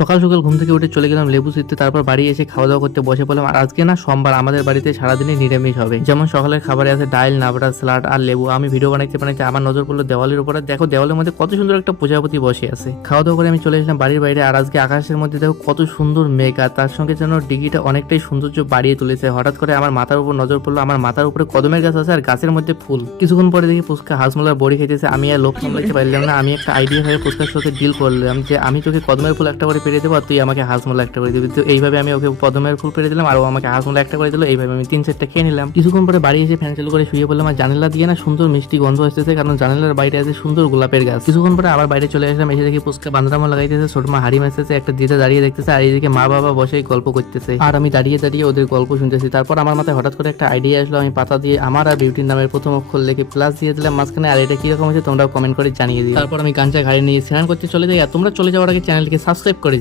সকাল সকাল ঘুম থেকে উঠে চলে গেলাম লেবু ছিঁড়তে, তারপর বাড়ি এসে খাওয়া দাওয়া করতে বসে পড়লাম। আর আজকে না সোমবার, আমাদের বাড়িতে সারাদিনই নিরামিষ হবে। যেমন সকালের খাবারে আছে ডাল, নাবড়া, স্যালাড আর লেবু। আমি ভিডিও বানাইতে বানাইতে আমার নজর পড়লো দেওয়ালের উপরে। দেখো দেওয়ালের মধ্যে কত সুন্দর একটা প্রজাপতি বসে আছে। খাওয়া দাওয়া করে আমি চলে এসেছিলাম বাড়ির বাইরে। আর আজকে আকাশের মধ্যে দেখো কত সুন্দর মেঘ, আর তার সঙ্গে যেন ডিগ্রিটা অনেকটাই সৌন্দর্য বাড়িয়ে তুলেছে। হঠাৎ করে আমার মাথার উপর নজর পড়লো, আমার মাথার উপরে কদমের গাছ আছে আর গাছের মধ্যে ফুল। কিছুক্ষণ পরে দেখি ফুচকা হাজমোলার বড়ি খেতেছে। আমি আর লোক সামলাইতে পারলাম না, আমি একটা আইডিয়া হয়ে ফুচকার সাথে ডিল করলাম যে আমি তোকে কদমের ফুল একটা করে পেরে দেবো আর তুই আমাকে হাজমোলা একটা করে দিবি। তো এইভাবে আমি ওকে কদমের ফুল পেরে দিলাম আর ও আমাকে হাজমোলা একটা করে দিল। এইভাবে আমি 3-4টা খেয়ে নিলাম। কিছুক্ষণ পরে বাড়ি এসে ফ্যান চালু করে শুয়ে পড়লাম। আর জানালা দিয়ে না সুন্দর মিষ্টি গন্ধ আসতেছে, কারণ জানালার বাইরে আছে সুন্দর গোলাপের গাছ। কিছুক্ষণ পরে আবার বাইরে চলে আসলাম, এসে দেখি ফুচকা বান্দরামা লাগাইতেছে, ছোট মা হাড়ি মারতেছে, একটা দিদা দাঁড়িয়ে দেখতেছে, আর এইদিকে মা বাবা বসে গল্প করতেছে আর আমি দাঁড়িয়ে দাঁড়িয়ে ওদের গল্প শুনতেছি। তারপর আমার মাথায় হঠাৎ করে একটা আইডিয়া আসলো, আমি পাতা দিয়ে আমার আর বিউটির নামের প্রথম অক্ষর লিখে প্লাস দিয়ে দিলাম মাঝখানে। আর এটা কিরকম হয়েছে তোমরাও কমেন্ট করে জানিয়ে দিও। তারপর আমি গাঞ্জা ঘাড়ি নিয়ে স্নান করতে চলে যাই। আর তোমরা চলে যাওয়ার আগে চ্যানেলকে সাবস্ক্রাইব করে